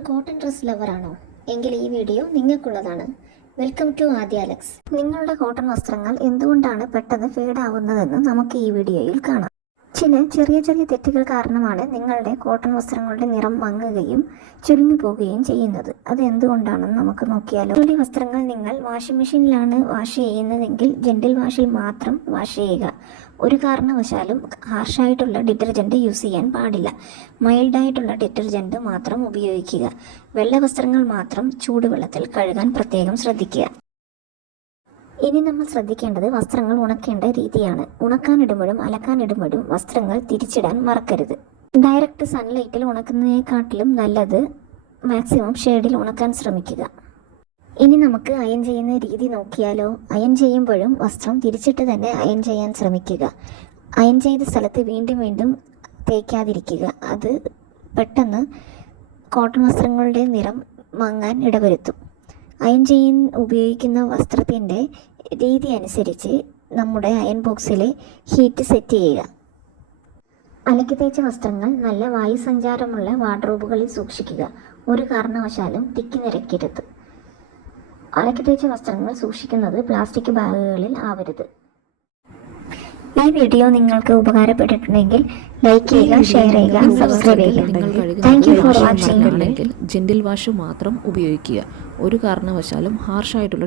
നിങ്ങളൊരു cotton dress ലവറാണോ? എങ്കിൽ ഈ വീഡിയോ നിങ്ങൾക്കുള്ളതാണ്. വെൽക്കം ടു ആദ്യ അലക്സ്. നിങ്ങളുടെ കോട്ടൺ വസ്ത്രങ്ങൾ എന്തുകൊണ്ടാണ് പെട്ടെന്ന് ഫേഡ് ആവുന്നതെന്ന് നമുക്ക് ഈ വീഡിയോയിൽ കാണാം. ചില ചെറിയ ചെറിയ തെറ്റുകൾ കാരണമാണ് നിങ്ങളുടെ കോട്ടൺ വസ്ത്രങ്ങളുടെ നിറം മങ്ങുകയും ചുരുങ്ങി പോവുകയും ചെയ്യുന്നത്. അത് എന്തുകൊണ്ടാണെന്ന് നമുക്ക് നോക്കിയാലോ. ഈ വസ്ത്രങ്ങൾ നിങ്ങൾ വാഷിംഗ് മെഷീനിലാണ് വാഷ് ചെയ്യുന്നതെങ്കിൽ ജെന്റിൽ വാഷിൽ മാത്രം വാഷ് ചെയ്യുക. ഒരു കാരണവശാലും ഹാർഷായിട്ടുള്ള ഡിറ്റർജൻറ്റ് യൂസ് ചെയ്യാൻ പാടില്ല. മൈൽഡായിട്ടുള്ള ഡിറ്റർജൻറ്റ് മാത്രം ഉപയോഗിക്കുക. വെള്ള വസ്ത്രങ്ങൾ മാത്രം ചൂടുവെള്ളത്തിൽ കഴുകാൻ പ്രത്യേകം ശ്രദ്ധിക്കുക. ഇനി നമ്മൾ ശ്രദ്ധിക്കേണ്ടത് വസ്ത്രങ്ങൾ ഉണക്കേണ്ട രീതിയാണ്. ഉണക്കാനിടുമ്പോഴും അലക്കാനിടുമ്പോഴും വസ്ത്രങ്ങൾ തിരിച്ചിടാൻ മറക്കരുത്. ഡയറക്റ്റ് സൺലൈറ്റിൽ ഉണക്കുന്നതിനെക്കാട്ടിലും നല്ലത് മാക്സിമം ഷെയ്ഡിൽ ഉണക്കാൻ ശ്രമിക്കുക. ഇനി നമുക്ക് അയൺ ചെയ്യുന്ന രീതി നോക്കിയാലോ. അയൺ ചെയ്യുമ്പോഴും വസ്ത്രം തിരിച്ചിട്ട് തന്നെ അയൺ ചെയ്യാൻ ശ്രമിക്കുക. അയൺ ചെയ്ത സ്ഥലത്ത് വീണ്ടും വീണ്ടും തേക്കാതിരിക്കുക. അത് പെട്ടെന്ന് കോട്ടൺ വസ്ത്രങ്ങളുടെ നിറം മങ്ങാൻ ഇടവരുത്തും. അയൺ ചെയ്യാൻ ഉപയോഗിക്കുന്ന വസ്ത്രത്തിൻ്റെ രീതി അനുസരിച്ച് നമ്മുടെ അയൺ ബോക്സിലെ ഹീറ്റ് സെറ്റ് ചെയ്യുക. അലക്കി തേച്ച വസ്ത്രങ്ങൾ നല്ല വായുസഞ്ചാരമുള്ള വാർഡ്രോബുകളിൽ സൂക്ഷിക്കുക. ഒരു കാരണവശാലും തിക്കി നിറയ്ക്കരുത്. അലക്കി തേച്ച വസ്ത്രങ്ങൾ സൂക്ഷിക്കുന്നത് പ്ലാസ്റ്റിക് ബാഗുകളിൽ ആവരുത്. ഈ വീഡിയോ നിങ്ങൾക്ക് ഉപകാരപ്പെട്ടിട്ടുണ്ടെങ്കിൽ ലൈക്ക് ചെയ്യുക, ഷെയർ ചെയ്യുക, സബ്സ്ക്രൈബ് ചെയ്യുക. Thank you for watching. Gentle wash മാത്രം ഉപയോഗിക്കുക. ഒരു കാരണവശാലും ഹാർഷായിട്ടുള്ള